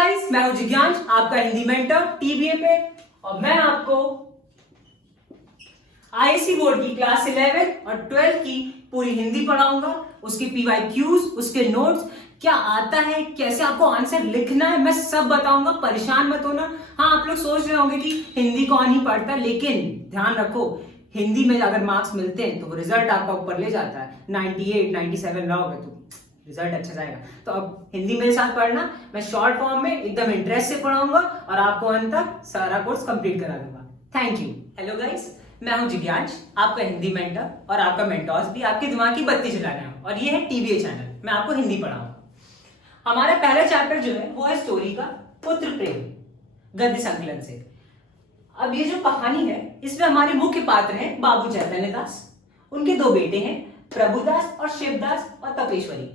Guys, मैं हूं जिज्ञांश, आपका हिंदी मेंटर टीबीए पे। और मैं आपको आईएससी बोर्ड की क्लास 11 और 12 की पूरी हिंदी पढ़ाऊंगा। उसके पीवाईक्यूज, उसके नोट्स, क्या आता है, कैसे आपको आंसर लिखना है, मैं सब बताऊंगा। परेशान मत होना। हाँ, आप लोग सोच रहे होंगे कि हिंदी कौन ही पढ़ता, लेकिन ध्यान रखो, हिंदी में अगर मार्क्स मिलते हैं तो वो रिजल्ट आपका ऊपर ले जाता है। 98, 97 लाओगे तो रिजल्ट अच्छा जाएगा। तो अब हिंदी मेरे साथ पढ़ना, मैं शॉर्ट फॉर्म में एकदम इंटरेस्ट से पढ़ाऊंगा और आपको अंत तक सारा कोर्स कंप्लीट करा दूंगा। Thank you. हेलो गाइस, मैं हूं जिज्ञांश, आपका हिंदी मेंटर और आपका मेंटोर्स भी, आपके दिमाग की बत्ती जला रहे हैं। और ये है टीबीए चैनल, मैं आपको हिंदी पढ़ाऊंगा। हमारा पहला चैप्टर जो है वो है स्टोरी का पुत्र प्रेम, गद्य संकलन से। अब ये जो कहानी है इसमें हमारे मुख्य पात्र हैं बाबू चैतन्य दास, उनके दो बेटे हैं प्रभुदास और शिवदास और तपेश्वरी।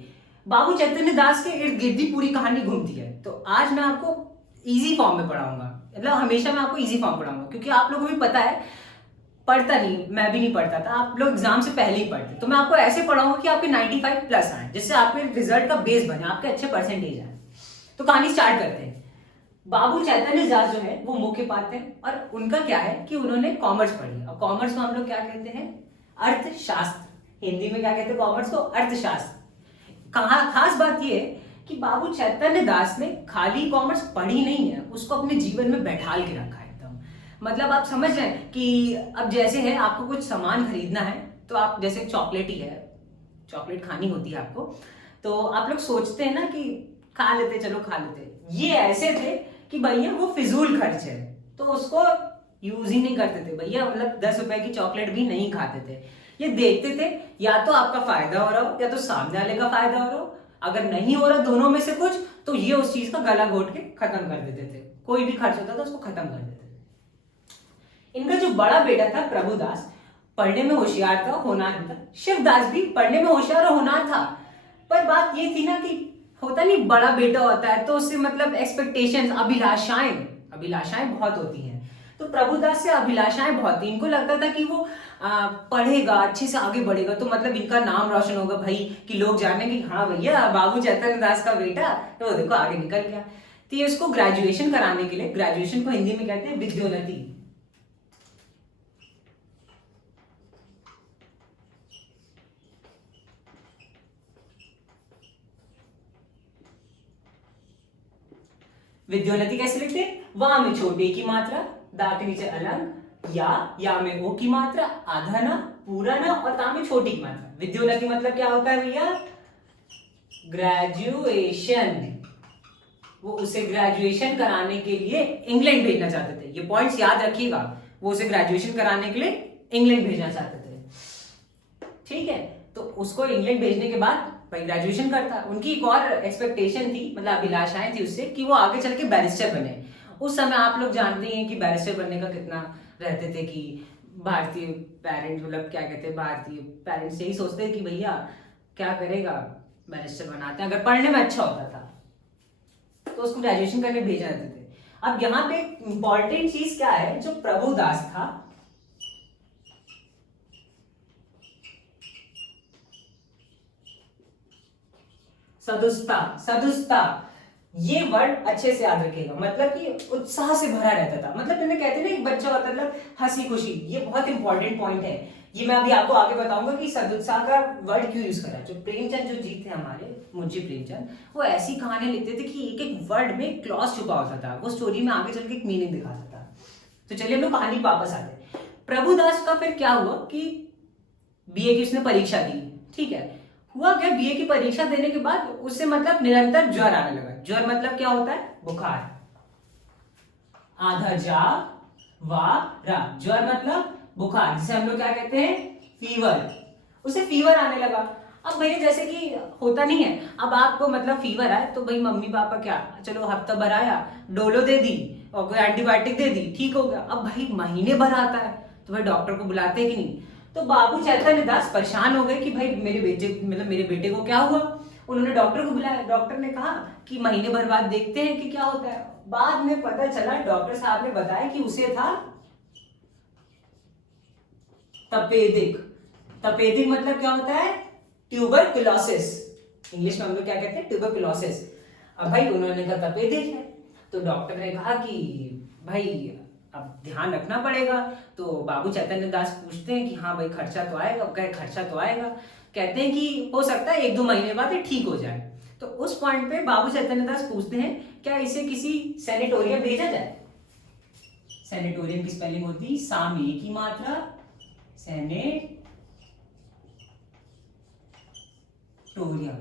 बाबू चैतन्य दास के इर्द गिर्द ही पूरी कहानी घूमती है। तो आज मैं आपको इजी फॉर्म में पढ़ाऊंगा, मतलब हमेशा मैं आपको इजी फॉर्म पढ़ाऊंगा, क्योंकि आप लोगों को भी पता है, पढ़ता नहीं, मैं भी नहीं पढ़ता था, आप लोग एग्जाम से पहले ही पढ़ते। तो मैं आपको ऐसे पढ़ाऊंगा कि आपके 95 प्लस आए, जिससे आपके रिजल्ट का बेस बने, आपके अच्छे परसेंटेज आए। तो कहानी स्टार्ट करते हैं। बाबू चैतन्य दास जो है वो मुख्य पात्र है और उनका क्या है कि उन्होंने कॉमर्स पढ़ी। और कॉमर्स को हम लोग क्या कहते हैं? अर्थशास्त्र। हिंदी में क्या कहते हैं कॉमर्स को? अर्थशास्त्र। कहा खास बात यह है कि बाबू चैतन्य दास ने खाली कॉमर्स पढ़ी नहीं है, उसको अपने जीवन में बैठाल के रखा है एकदम। मतलब आप समझ रहे हैं कि अब जैसे है, आपको कुछ सामान खरीदना है तो आप, जैसे चॉकलेट ही है, चॉकलेट खानी होती है आपको, तो आप लोग सोचते हैं ना कि खा लेते, चलो खा लेते। ये ऐसे थे कि भैया वो फिजूल खर्च है, तो उसको यूज ही नहीं करते थे भैया। मतलब 10 रुपए की चॉकलेट भी नहीं खाते थे। ये देखते थे या तो आपका फायदा हो रहा हो या तो सामने वाले का फायदा हो रहा हो। अगर नहीं हो रहा दोनों में से कुछ, तो ये उस चीज का गला घोट के खत्म कर देते थे। कोई भी खर्च होता था उसको खत्म कर देते थे। इनका जो बड़ा बेटा था प्रभुदास, पढ़ने में होशियार था, होनहार था। शिवदास भी पढ़ने में होशियार और होनहार था। पर बात ये थी ना कि होता नहीं, बड़ा बेटा होता है तो उससे मतलब एक्सपेक्टेशंस, अभिलाषाएं बहुत होती हैं। तो प्रभुदास से अभिलाषाएं बहुत थी। इनको लगता था कि वो पढ़ेगा, अच्छे से आगे बढ़ेगा तो मतलब इनका नाम रोशन होगा भाई, कि लोग जानेंगे कि हाँ भैया बाबू चैतन्य दास का बेटा, तो देखो आगे निकल गया। तो ये उसको ग्रेजुएशन कराने के लिए, ग्रेजुएशन को हिंदी में कहते हैं विद्योन्नति, विद्योन्नति कैसे लिखते हैं? वा में छोटे की मात्रा, दा के नीचे अलग, या में ओ की मात्रा, आधा ना, पूरा ना, और ता में छोटी की मात्रा। विद्योन्नति मतलब क्या होता है भैया? ग्रेजुएशन। वो उसे ग्रेजुएशन कराने के लिए इंग्लैंड भेजना चाहते थे। ये पॉइंट्स याद रखिएगा, वो उसे ग्रेजुएशन कराने के लिए इंग्लैंड भेजना चाहते थे। ठीक है, तो उसको इंग्लैंड भेजने के बाद भाई ग्रेजुएशन करता। उनकी एक और एक्सपेक्टेशन थी, मतलब अभिलाषाएं थी उससे, कि वो आगे चल के बैरिस्टर बने। उस समय आप लोग जानते हैं कि बैरिस्टर बनने का कितना रहते थे कि भारतीय पेरेंट्स, मतलब क्या कहते हैं, भारतीय पेरेंट्स यही सोचते हैं कि भैया क्या करेगा, बैरिस्टर बनाते हैं। अगर पढ़ने में अच्छा होता था तो उसको ग्रेजुएशन करने भेजा जाते थे। अब यहाँ पे इंपॉर्टेंट चीज क्या है, जो प्रभुदास था, सदुस्ता, ये वर्ड अच्छे से याद रखिएगा। मतलब कि उत्साह से भरा रहता था। मतलब इन्हें कहते हैं ना, एक बच्चा होता है मतलब हंसी खुशी। ये बहुत इंपॉर्टेंट पॉइंट है। ये मैं अभी आपको आगे बताऊंगा कि सदुत्साह का वर्ड क्यों यूज करा है। जो प्रेमचंद जो जी थे हमारे, मुंशी प्रेमचंद, वो ऐसी कहानी लिखते थे कि एक एक वर्ड में क्लॉज छुपा होता था। वो स्टोरी में आगे चल के एक मीनिंग दिखाता था। तो चलिए हम लोग कहानी वापस आते हैं। प्रभुदास का फिर क्या हुआ कि बीए की उसने परीक्षा दी। ठीक है, हुआ क्या, बीए की परीक्षा देने के बाद उससे मतलब निरंतर ज्वर आने लगा। ज्वर मतलब क्या होता है? बुखार। आधा जा वा रा, ज्वर मतलब बुखार, जिसे हम लोग क्या कहते हैं? फीवर। उसे फीवर आने लगा। अब भैया जैसे कि होता नहीं है, अब आपको मतलब फीवर आए तो भाई मम्मी पापा क्या, चलो हफ्ता भर आया, डोलो दे दी और कोई एंटीबायोटिक दे दी, ठीक हो गया। अब भाई महीने भर आता है तो भाई डॉक्टर को बुलाते कि नहीं। तो बाबू चैतन्य दास परेशान हो गए कि भाई मेरे बेटे को क्या हुआ। उन्होंने डॉक्टर को बुलाया। डॉक्टर ने कहा कि महीने भर बाद देखते हैं कि क्या होता है। बाद में पता चला, डॉक्टर साहब ने बताया कि उसे था तपेदिक। तपेदिक मतलब क्या होता है? ट्यूबरकुलोसिस। इंग्लिश में हम लोग क्या कहते हैं? ट्यूबरकुलोसिस। अब भाई उन्होंने कहा तपेदिक है, तो डॉक्टर ने कहा कि भाई अब ध्यान रखना पड़ेगा। तो बाबू चैतन्य दास पूछते हैं कि हाँ भाई खर्चा तो आएगा, कहे खर्चा तो आएगा। कहते हैं कि हो सकता है 1-2 महीने बाद ये ठीक हो जाए। तो उस पॉइंट पे बाबू चैतन्य दास पूछते हैं क्या इसे किसी सैनिटोरियम भेजा जाए। सैनिटोरियम की स्पेलिंग होती साम ए की मात्रा सैनिटोरियम।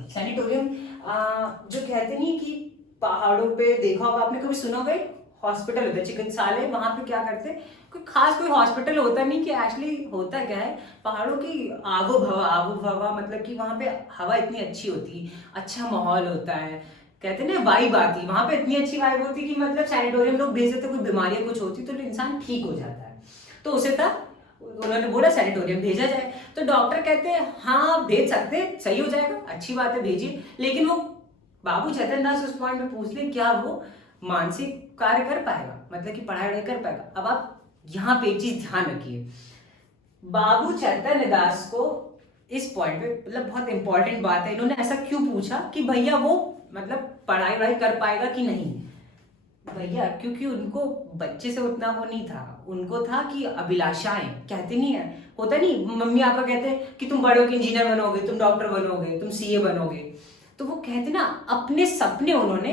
सैनिटोरियम जो कहते नहीं कि पहाड़ों पे देखा होगा आपने, कभी सुना होगा हॉस्पिटल होता है चिकित्सालय, वहां पे क्या करते हैं कोई हॉस्पिटल होता नहीं कि एक्चुअली होता क्या है पहाड़ों की आबो भवा मतलब कि वहां पे हवा इतनी अच्छी होती, अच्छा माहौल होता है, कहते हैं ना वाइब आती, वहां पे इतनी अच्छी वाइब होती कि मतलब सैनिटोरियम लोग भेज देते, कोई बीमारी कुछ होती तो इंसान ठीक हो जाता है। तो उसे था उन्होंने बोला सैनिटोरियम भेजा जाए। तो डॉक्टर कहते हैं हाँ भेज सकते हैं, सही हो जाएगा, अच्छी बात है भेजिए। लेकिन वो बाबू चैतन्य दास उस पॉइंट पे पूछ ले क्या वो मानसिक कार्य कर पाएगा, मतलब कि पढ़ाई कर पाएगा। अब आप यहाँ पे एक चीज ध्यान रखिए, बाबू चैतन्य दास को इस पॉइंट पे मतलब बहुत इंपॉर्टेंट बात है, इन्होंने ऐसा क्यों पूछा कि भैया वो मतलब पढ़ाई वढ़ाई कर पाएगा कि नहीं। भैया क्योंकि उनको बच्चे से उतना वो नहीं था, उनको था कि अभिलाषाएं, कहते नहीं है होता नहीं मम्मी आपका कहते हैं कि तुम बड़े होकर इंजीनियर बनोगे, तुम डॉक्टर बनोगे, तुम सीए बनोगे। तो वो कहते ना अपने सपने उन्होंने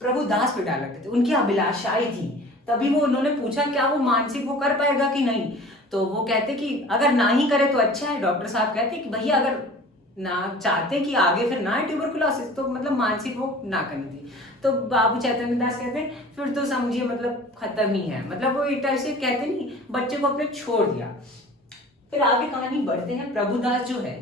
प्रभु दास पे डाल रखे थे, उनकी अभिलाषाएं थी, तभी वो उन्होंने पूछा क्या वो मानसिक वो कर पाएगा कि नहीं। तो वो कहते कि अगर ना ही करे तो अच्छा है। डॉक्टर साहब कहते कि भैया अगर ना चाहते कि आगे फिर ना है ट्यूबरकुलोसिस तो मतलब मानसिक वो ना करनी थी। तो बाबू चैतन्य दास कहते हैं फिर तो समझिए मतलब खत्म ही है, मतलब वो एक टाइप से कहते नहीं बच्चे को अपने छोड़ दिया। फिर आगे कहानी बढ़ते हैं। प्रभुदास जो है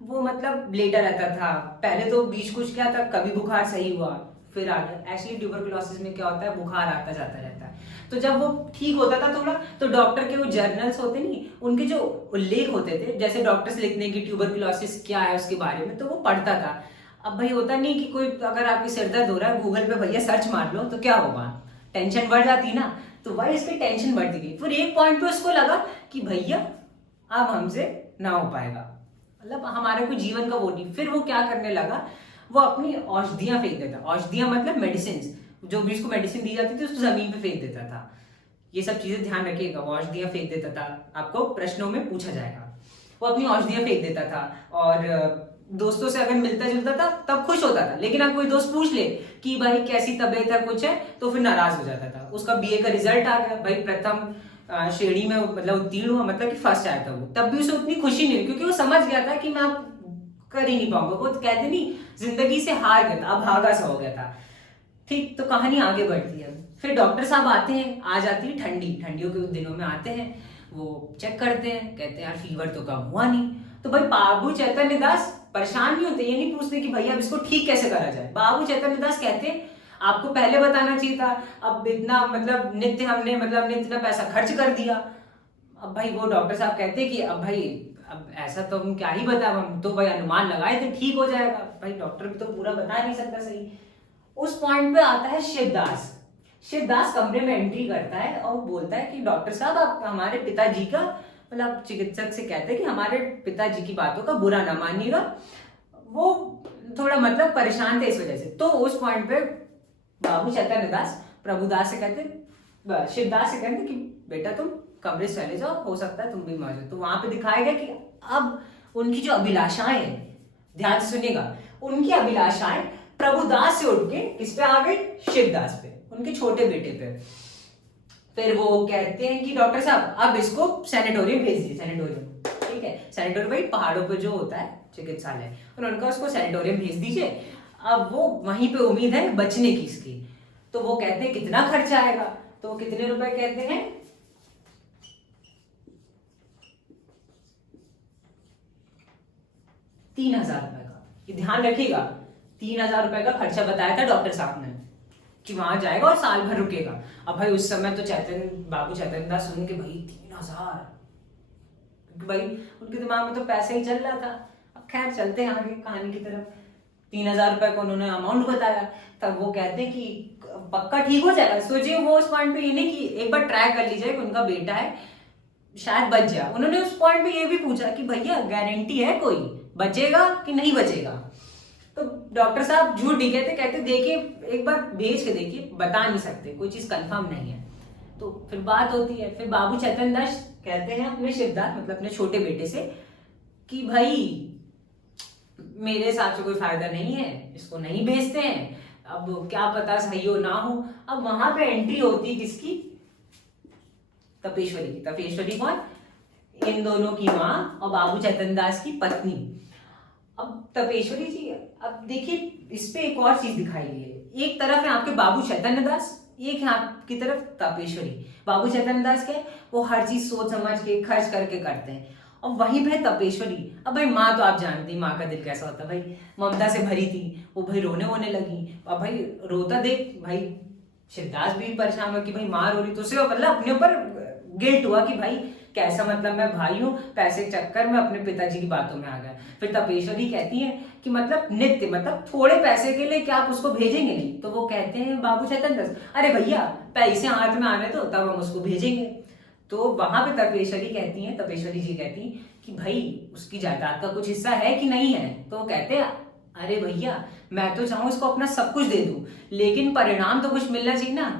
वो मतलब लेटा रहता था, पहले तो बीच कुछ क्या था, कभी बुखार सही हुआ फिर आ गया। एक्चुअली ट्यूबरकुलोसिस में क्या होता है बुखार आता जाता रहता है। तो जब वो ठीक होता था थोड़ा तो डॉक्टर के वो जर्नल्स होते नहीं, उनके जो उल्लेख होते थे जैसे डॉक्टर्स लिखने की ट्यूबरकुलोसिस क्या है उसके बारे में, तो वो पढ़ता था। अब भाई होता नहीं कि कोई अगर आपकी सिर दर्द हो रहा है गूगल पे भैया सर्च मार लो तो क्या होगा, टेंशन बढ़ जाती ना। तो वही इसकी टेंशन बढ़ती गई। फिर एक पॉइंट पे उसको लगा कि भैया अब हमसे ना हो पाएगा, मतलब हमारा कोई जीवन का वो नहीं। फिर वो क्या करने लगा, वो अपनी औषधियां फेंक देता। औषधियां मतलब मेडिसिन, जो भी उसको मेडिसिन दी जाती थी उसको जमीन पे फेंक देता था। ये सब चीजें ध्यान रखिएगा, वो औषधियां फेंक देता था, आपको प्रश्नों में पूछा जाएगा। वो अपनी औषधियां फेंक देता था और दोस्तों से अगर मिलता जुलता था तब खुश होता था, लेकिन अब कोई दोस्त पूछ ले कि भाई कैसी तबीयत है कुछ है तो फिर नाराज हो जाता था। उसका बीए का रिजल्ट आ गया, भाई प्रथम श्रेणी में मतलब उत्तीर्ण हुआ, मतलब कि फर्स्ट आया था वो, तब भी उसे उतनी खुशी नहीं हुई क्योंकि वो समझ गया था कि मैं अब कर ही नहीं पाऊंगा। वो कहते नहीं जिंदगी से हार गया था, अब भागा सा हो गया था। ठीक, तो कहानी आगे बढ़ती है। फिर डॉक्टर साहब आते हैं, आ जाती है ठंडी, ठंडियों के दिनों में आते हैं, वो चेक करते हैं, कहते हैं यार फीवर तो कम हुआ नहीं। तो भाई बाबू चैतन्य दास परेशान नहीं होते, ये नहीं पूछते कि भैया अब इसको ठीक कैसे करा जाए। बाबू चैतन्य दास कहते हैं आपको पहले बताना चाहिए था, अब इतना मतलब नित्य हमने मतलब नित्य इतना पैसा खर्च कर दिया। अब भाई वो डॉक्टर साहब कहते हैं कि अब भाई अब ऐसा तो हम क्या ही बता, हम तो भाई अनुमान लगाए थे ठीक हो जाएगा। भाई डॉक्टर भी तो पूरा बता नहीं सकता सही। उस पॉइंट पे आता है शिवदास। शिवदास कमरे में एंट्री करता है और बोलता है कि डॉक्टर साहब आप हमारे पिताजी का मतलब चिकित्सक से कहते हैं कि हमारे पिताजी की बातों का बुरा ना मानिएगा, वो थोड़ा मतलब परेशान थे इस वजह से। तो उस पॉइंट पे बाबू चैतन्य दास प्रभुदास से कहते, शिवदास से कहते कि बेटा तुम कमरे से चले जाओ, हो सकता है तुम भी मौजूद। तो वहां पे दिखाया गया कि अब उनकी जो अभिलाषाएं हैं, ध्यान से सुनिएगा, उनकी अभिलाषाएं प्रभुदास से उठ के किस पे आ गई, शिवदास पे, उनके छोटे बेटे पे। फिर वो कहते हैं कि डॉक्टर साहब अब इसको सैनिटोरियम भेज दीजिए। सैनिटोरियम ठीक है, सैनिटोरियम भाई पहाड़ों पे जो होता है चिकित्सालय, उनका उसको सैनिटोरियम भेज दीजिए। अब वो वहीं पे उम्मीद है बचने की इसकी। तो वो कहते हैं कितना खर्चा आएगा, तो वो कितने रुपए कहते हैं, 3,000 रुपए का। ये ध्यान रखिएगा, 3,000 रुपए का खर्चा बताया था डॉक्टर साहब ने कि वहां जाएगा और साल भर रुकेगा। अब भाई उस समय तो बाबू चैतन्य दास सुन के भाई 3,000, क्योंकि भाई उनके दिमाग में तो पैसे ही चल रहा था। अब खैर चलते हैं आगे कहानी की तरफ। 3,000 रुपए को उन्होंने अमाउंट बताया, तब वो कहते हैं कि पक्का ठीक हो जाएगा। सोचिए वो उस पॉइंट पे ये नहीं कि एक बार ट्राई कर लीजिए कि उनका बेटा है शायद बच जाए, उन्होंने उस पॉइंट पे ये भी पूछा कि भैया गारंटी है कोई बचेगा कि नहीं बचेगा। तो डॉक्टर साहब झूठ नहीं कहते, कहते देखिए एक बार भेज के देखिए, बता नहीं सकते, कोई चीज कंफर्म नहीं है। तो फिर बात होती है, फिर बाबू चैतन्य दास कहते हैं अपने शिवदास मतलब अपने छोटे बेटे से कि भाई मेरे हिसाब से कोई फायदा नहीं है, इसको नहीं भेजते हैं, अब क्या पता सही हो ना हो। अब वहां पे एंट्री होती है किसकी, तपेश्वरी की। तपेश्वरी कौन, इन दोनों की माँ और बाबू चैतन्य दास की पत्नी। अब तपेश्वरी जी, अब देखिए इस पे एक और चीज दिखाई गई है, एक तरफ है आपके बाबू चैतन्य दास, एक है आपकी तरफ तपेश्वरी। बाबू चैतन्य दास के वो हर चीज सोच समझ के खर्च करके करते हैं, और वहीं पे तपेश्वरी। अब भाई माँ तो आप जानती, माँ का दिल कैसा होता है भाई, ममता से भरी थी, वो भाई रोने वोने लगी। अब भाई रोता देख भाई शिवदास भी परेशान हो कि भाई माँ रो रही, तो उसे मतलब अपने ऊपर गिल्ट हुआ कि भाई कैसा, मतलब मैं भाई हूँ, पैसे के चक्कर में अपने पिताजी की बातों में आ गया। फिर तपेश्वरी कहती है कि मतलब नित्य, मतलब थोड़े पैसे के लिए क्या आप उसको भेजेंगे नहीं? तो वो कहते हैं बाबू चैतन्य दास, अरे भैया पैसे हाथ में आने दो तब हम उसको भेजेंगे। तो वहां पे तपेश्वरी कहती है, तपेश्वरी जी कहती कि भाई उसकी जायदाद का कुछ हिस्सा है कि नहीं है? तो वो कहते हैं अरे भैया मैं तो चाहूँ इसको अपना सब कुछ दे दूं, लेकिन परिणाम तो कुछ मिलना चाहिए ना।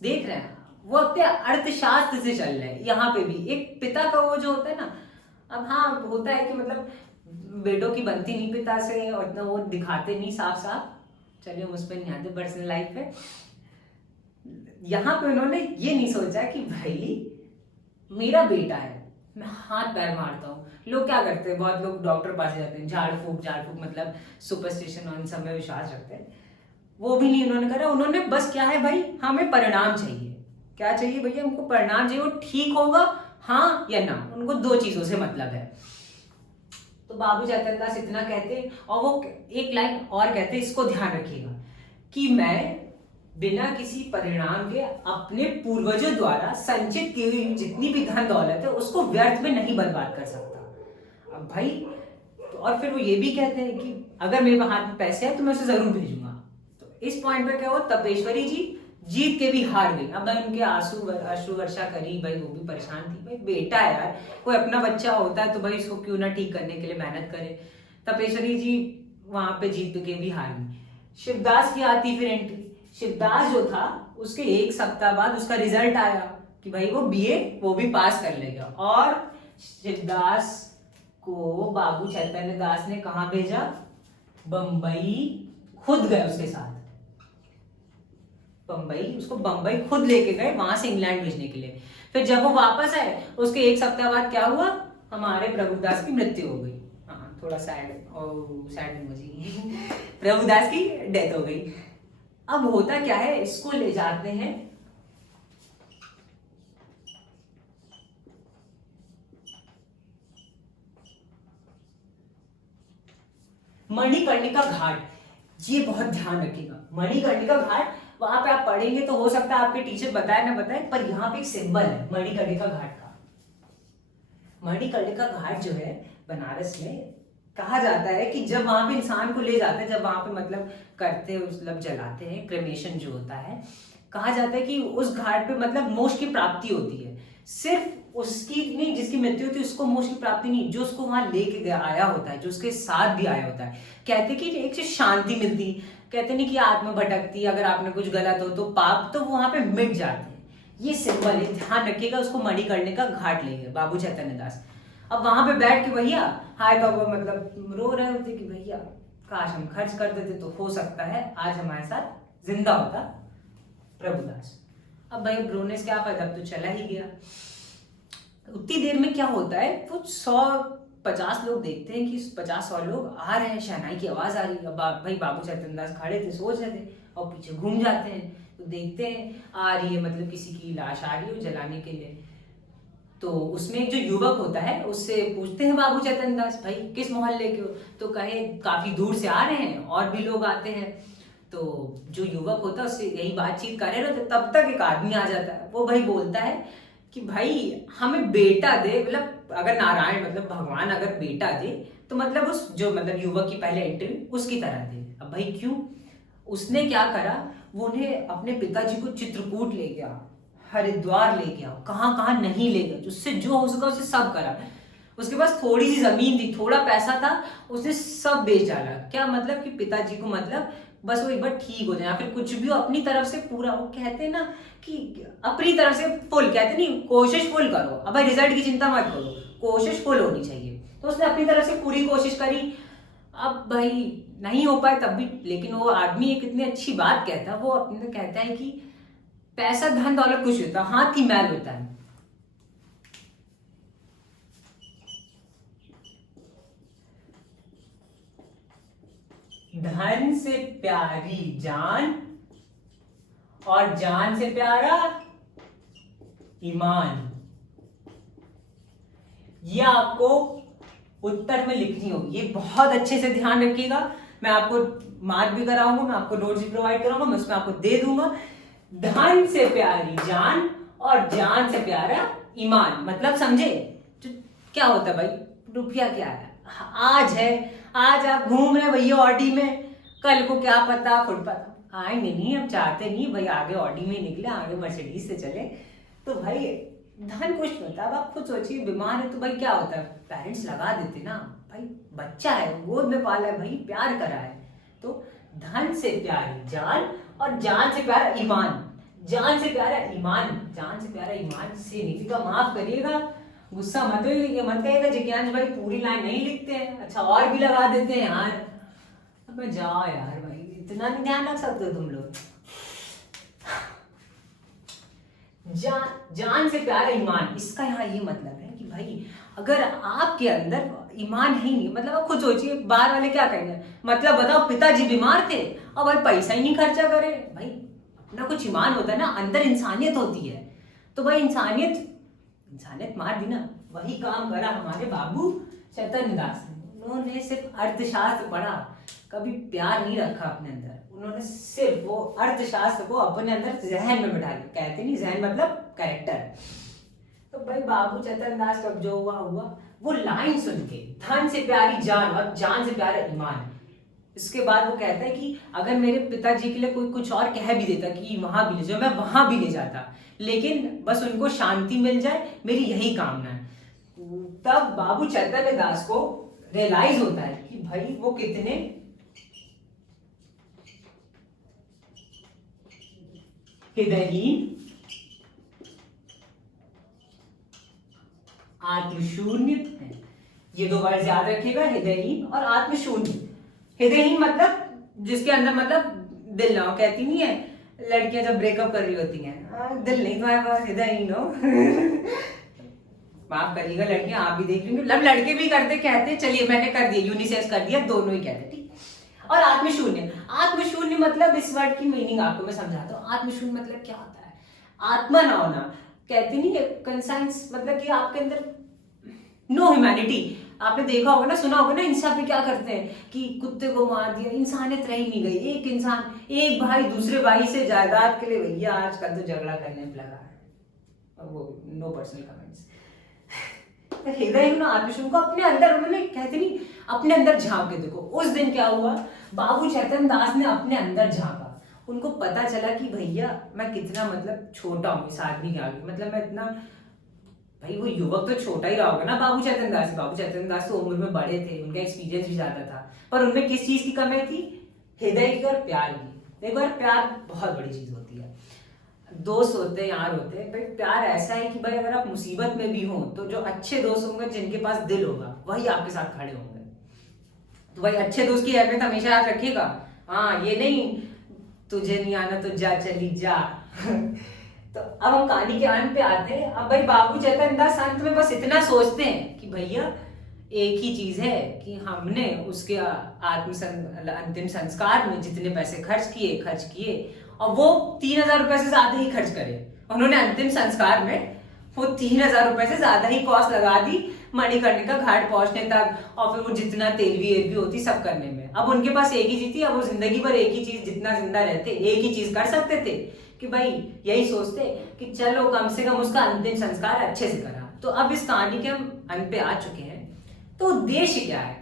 देख रहे हैं वो अपने अर्थशास्त्र से चल रहे हैं, यहाँ पे भी एक पिता का वो जो होता है ना। अब हाँ होता है कि मतलब बेटों की बनती नहीं पिता से, और इतना वो दिखाते नहीं साफ साफ, चलिए हम उस पर नहीं आते पर्सनल लाइफ पे। यहाँ पे उन्होंने ये नहीं सोचा कि भाई मेरा बेटा है, मैं हाथ पैर मारता हूँ। लोग क्या करते हैं, बहुत लोग डॉक्टर पास जाते हैं, झाड़ फूक मतलब सुपरस्टिशन और इन सब में विश्वास रखते हैं, वो भी नहीं उन्होंने करा। उन्होंने बस क्या है भाई, हमें परिणाम चाहिए। क्या चाहिए भैया, हमको परिणाम चाहिए, वो ठीक होगा हाँ या ना, उनको दो चीजों से मतलब है। तो बाबू चैतन्य दास इतना कहते, और वो एक लाइन और कहते, इसको ध्यान रखिएगा कि मैं बिना किसी परिणाम के अपने पूर्वजों द्वारा संचित की हुई जितनी भी धन दौलत है उसको व्यर्थ में नहीं बर्बाद कर सकता। अब भाई तो और फिर वो ये भी कहते हैं कि अगर मेरे हाथ में पैसे है तो मैं उसे जरूर भेजूंगा। तो इस पॉइंट पे क्या हुआ, तपेश्वरी जी जीत के भी हार गई। अब भाई उनके आंसू वर्षा करी, भाई वो भी परेशान थी, भाई बेटा है यार, कोई अपना बच्चा होता है तो भाई इसको क्यों ना ठीक करने के लिए मेहनत करे। तपेश्वरी जी वहां पे जीत के भी हार गई। शिवदास की आती फिर एंट्री। शिवदास जो था उसके एक सप्ताह बाद उसका रिजल्ट आया कि भाई वो बीए वो भी पास कर लेगा, और शिवदास को बाबू चैतन्य दास ने कहा भेजा, बंबई खुद गए उसके साथ। बंबई, उसको बंबई खुद लेके गए वहां से इंग्लैंड भेजने के लिए। फिर जब वो वापस आए उसके एक सप्ताह बाद क्या हुआ, हमारे प्रभुदास की मृत्यु हो गई। हाँ थोड़ा सैड मुझे प्रभुदास की डेथ हो गई। अब होता क्या है, इसको ले जाते हैं मणिकर्णिका घाट। ये बहुत ध्यान रखिएगा, मणिकर्णिका घाट, वहां पे आप पढ़ेंगे तो हो सकता है आपके टीचर बताए ना बताए, पर यहाँ पे एक सिंबल है मणिकर्णिका घाट का। मणिकर्णिका घाट जो है बनारस में, कहा जाता है कि जब वहां पे इंसान को ले जाते हैं, जब वहां पे मतलब करते हैं, मतलब जलाते हैं, क्रेमेशन जो होता है, कहा जाता है कि उस घाट पे मतलब मोक्ष की प्राप्ति होती है। सिर्फ उसकी नहीं, जिसकी मृत्यु होती है उसको मोक्ष की प्राप्ति नहीं, जो उसको वहां लेके गया आया होता है, जो उसके साथ भी आया होता है। कहते कि एक से शांति मिलती, कहते नहीं कि आत्मा भटकती, अगर आपने कुछ गलत हो तो पाप तो वहां पे मिट जाते हैं। ये सिंबल है, ध्यान रखिएगा। उसको मणिकर्णिका घाट ले गए बाबू चैतन्य दास। अब वहां पे बैठ के भैया हाय बाबा मतलब रो रहे होते कि भैया काश हम खर्च कर देते तो हो सकता है आज हमारे साथ जिंदा होता प्रभुदास। अब भाई रोने से क्या फायदा, अब तो चला ही गया। उतनी देर में क्या होता है, कुछ 150 लोग देखते हैं कि 50-100 लोग आ रहे हैं, शहनाई की आवाज आ रही है। भाई बाबू चैतन्य दास खड़े थे, सोच रहे थे, और पीछे घूम जाते हैं तो देखते हैं आ रही है, मतलब किसी की लाश आ रही है जलाने के लिए। तो उसमें एक जो युवक होता है उससे पूछते हैं बाबू चैतन्य दास, भाई किस मोहल्ले के हो? तो कहे काफी दूर से आ रहे हैं और भी लोग आते हैं। तो जो युवक होता है उससे यही बातचीत कर रहे रहते, तब तक एक आदमी आ जाता है। वो भाई बोलता है कि भाई हमें बेटा दे, मतलब अगर नारायण मतलब भगवान अगर बेटा दे तो मतलब उस जो मतलब युवक की पहले एंट्री उसकी तरह दे। अब भाई क्यों? उसने क्या करा, वो उन्हें अपने पिताजी को चित्रकूट ले गया, हरिद्वार ले गया, कहाँ कहाँ नहीं ले गया, उससे जो हो सका उसे सब करा। उसके पास थोड़ी सी जमीन थी, थोड़ा पैसा था, उसने सब बेच डाला। क्या मतलब कि पिताजी को मतलब बस वो एक बार ठीक हो जाए, या फिर कुछ भी हो अपनी तरफ से पूरा, वो कहते हैं ना कि अपनी तरफ से फुल, कहते नहीं कोशिश फुल करो, अब भाई रिजल्ट की चिंता मत करो, कोशिश फुल होनी चाहिए। तो उसने अपनी तरफ से पूरी कोशिश करी। अब भाई नहीं हो पाए तब भी, लेकिन वो आदमी एक इतनी अच्छी बात कहता है, वो अपने कहता है कि पैसा धन दौलत कुछ होता, हाथ की मैल होता है। धन से प्यारी जान और जान से प्यारा ईमान। ये आपको उत्तर में लिखनी होगी, ये बहुत अच्छे से ध्यान रखिएगा। मैं आपको मार्क भी कराऊंगा, मैं आपको नोट्स भी प्रोवाइड कराऊंगा, मैं उसमें आपको दे दूंगा। धन से प्यारी जान और जान से प्यारा ईमान, मतलब समझे क्या होता है भाई? रुपया क्या है? आज आप घूम रहे भैया ऑडी में, कल को क्या पता फुटपाथ आएंगे नहीं, हम चाहते नहीं भाई आगे ऑडी में निकले, आगे मर्सिडीज से चले। तो भाई धन कुछ नहीं होता। अब आप खुद सोचिए, बीमार है तो भाई क्या होता है, पेरेंट्स लगा देते ना, भाई बच्चा है गोद में पाला है, भाई प्यार करा है। तो धन से प्यारी जान और जान से प्यारा ईमान, जान से प्यारा ईमान, जान से प्यारा ईमान से निकिता माफ करिएगा, गुस्सा मत होइए, मत कहिएगा जिज्ञांश भाई पूरी लाइन नहीं लिखते हैं, अच्छा और भी लगा देते हैं यार। अब जाओ यार भाई, इतना नहीं ध्यान रख सकते तुम लोग। जान से प्यारा ईमान, इसका यहाँ ये मतलब है कि भाई अगर आपके अंदर ईमान ही नहीं, मतलब आप खुद सोचिए बाहर वाले क्या कहेंगे, मतलब बताओ पिताजी बीमार थे और भाई पैसा ही नहीं खर्चा करे, भाई अपना कुछ ईमान होता है ना, अंदर इंसानियत होती है। तो भाई इंसानियत मार दी ना, वही काम करा हमारे बाबू चैतन्य दास ने। उन्होंने सिर्फ अर्थशास्त्र पढ़ा, कभी प्यार नहीं रखा अपने अंदर, उन्होंने सिर्फ वो अर्थशास्त्र को अपने अंदर जहन में बिठा लिया। कहते नहीं जहन मतलब कैरेक्टर। तो भाई बाबू चैतन्य दास का जो हुआ वो लाइन सुन के, धन से प्यारी जान और जान से प्यारा ईमान, इसके बाद वो कहता है कि अगर मेरे पिताजी के लिए कोई कुछ और कह भी देता कि वहां भी ले जाओ, मैं वहां भी ले जाता, लेकिन बस उनको शांति मिल जाए, मेरी यही कामना है। तब बाबू चैतन्य दास को रियलाइज होता है कि भाई वो कितने हृदयहीन, आत्मशून्य है। ये दो वर्ड याद रखिएगा, हृदयहीन और आत्मशून्य। हृदयहीन मतलब जिसके अंदर मतलब दिल ना हो, कहती नहीं है लड़कियां जब ब्रेकअप कर रही होती हैं, दिल नहीं तुम्हारे पास, हृदयहीन हो। माफ करिएगा लड़कियां, आप भी देख रही होंगी, लड़के भी करते, कहते चलिए मैंने कर दिया, यूनिसेक्स कर दिया, दोनों ही कहते, ठीक। और आत्मशून्य मतलब इस वर्ड की मीनिंग आपको मैं समझाता हूँ। आत्मशून्य मतलब क्या होता है? आत्मा ना होना, कहते नहीं है कंसाइंस, मतलब कि आपके अंदर नो ह्यूमैनिटी। आपने देखा होगा ना, सुना होगा ना, इंस्टा पे क्या करते हैं कि कुत्ते को मार दिया, इंसानियत रही नहीं गई। एक इंसान, एक भाई दूसरे भाई से जायदाद के लिए भैया आजकल तो झगड़ा करने में लगा है, और वो नो पर्सनल कमेंट्स। हृदय ना आत्मशून्य को अपने अंदर उन्होंने, कहते नहीं अपने अंदर झांक के देखो। उस दिन क्या हुआ, बाबू चैतन्य दास ने अपने अंदर झांका, उनको पता चला कि भैया मैं कितना मतलब छोटा हूँ इस आदमी के आगे, मतलब मैं इतना, भाई वो युवक तो छोटा ही रहा होगा ना बाबू चैतन्य दास। बाबू चैतन्य दास तो उम्र में बड़े थे, उनका एक्सपीरियंस भी ज्यादा था, पर उनमें किस चीज की कमी थी? हृदय की और प्यार की। देखो यार, प्यार बहुत बड़ी चीज होती है। दोस्त होते हैं, यार होते हैं, भाई प्यार ऐसा है कि भाई अगर आप मुसीबत में भी हो तो जो अच्छे दोस्त होंगे, जिनके पास दिल होगा, वही आपके साथ खड़े होंगे। तो भाई अच्छे दोस्त की अहमियत हमेशा याद रखिएगा। हाँ, ये नहीं तुझे नहीं आना तो जा चली जा। तो अब हम कहानी के अंत पे आते हैं। अब भाई बाबू चैतन्य दास अंत में बस इतना सोचते हैं कि भैया एक ही चीज है कि हमने उसके अंतिम संस्कार में जितने पैसे खर्च किए और वो 3,000 रुपए से ज्यादा ही खर्च करे। उन्होंने अंतिम संस्कार में वो 3,000 रुपए से ज्यादा ही कॉस्ट लगा दी मणिकर्णिका घाट पहुंचने तक, और फिर वो जितना तेल भी होती सब करने में। अब उनके पास एक ही चीज थी, अब वो जिंदगी भर एक ही चीज, जितना जिंदा रहते एक ही चीज कर सकते थे कि भाई यही सोचते कि चलो कम से कम उसका अंतिम संस्कार अच्छे से करा। तो अब इस कहानी के हम अंत पे आ चुके हैं। तो उद्देश्य क्या है?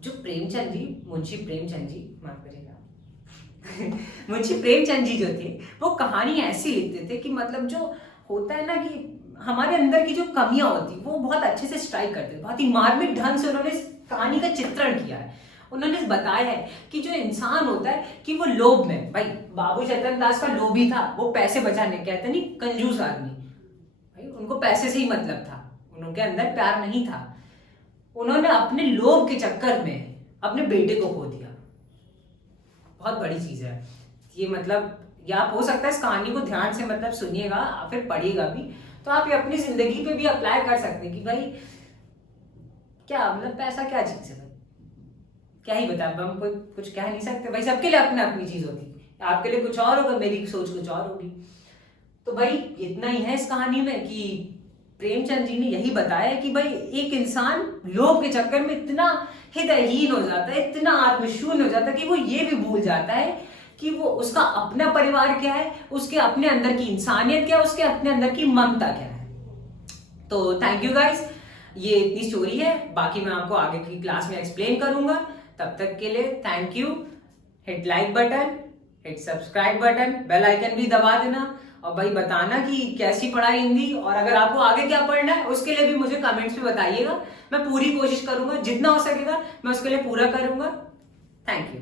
जो प्रेमचंद जी, मुंशी प्रेमचंद जी, माफ करिएगा, मुंशी प्रेमचंद जी जो थे वो कहानी ऐसी लिखते थे कि मतलब जो होता है ना कि हमारे अंदर की जो कमियां होती वो बहुत अच्छे से स्ट्राइक करते हैं। बहुत ही मार्मिक ढंग से उन्होंने इस कहानी का चित्रण किया है। उन्होंने बताया है कि जो इंसान होता है कि वो लोभ में, भाई बाबू चेतन दास का लोभी था, वो पैसे बचाने, कहते नहीं कंजूस आदमी, भाई उनको पैसे से ही मतलब था, उनके अंदर प्यार नहीं था। उन्होंने अपने लोभ के चक्कर में अपने बेटे को खो दिया। बहुत बड़ी चीज है ये, मतलब या आप हो सकता है इस कहानी को ध्यान से मतलब सुनिएगा, फिर पढ़िएगा भी, तो आप ये अपनी जिंदगी पे भी अप्लाई कर सकते हैं कि भाई क्या मतलब पैसा क्या चीज है भाई, क्या ही बता, हम कोई कुछ कह नहीं सकते भाई, सबके लिए अपनी अपनी चीज होती है, आपके लिए कुछ और होगा, मेरी सोच कुछ और होगी। तो भाई इतना ही है इस कहानी में कि प्रेमचंद जी ने यही बताया कि भाई एक इंसान लोभ के चक्कर में इतना हृदयहीन हो जाता है, इतना आत्मशून्य हो जाता है कि वो ये भी भूल जाता है कि वो उसका अपना परिवार क्या है, उसके अपने अंदर की इंसानियत क्या है, उसके अपने अंदर की ममता क्या है। तो थैंक यू गाइस, ये इतनी स्टोरी है, बाकी मैं आपको आगे की क्लास में एक्सप्लेन करूंगा। तब तक के लिए thank you. Hit like button, hit subscribe button, bell icon भी दबा देना, और भाई बताना कि कैसी पढ़ाई हिंदी, और अगर आपको आगे क्या पढ़ना है उसके लिए भी मुझे कमेंट्स में बताइएगा। मैं पूरी कोशिश करूंगा, जितना हो सकेगा मैं उसके लिए पूरा करूंगा। Thank you.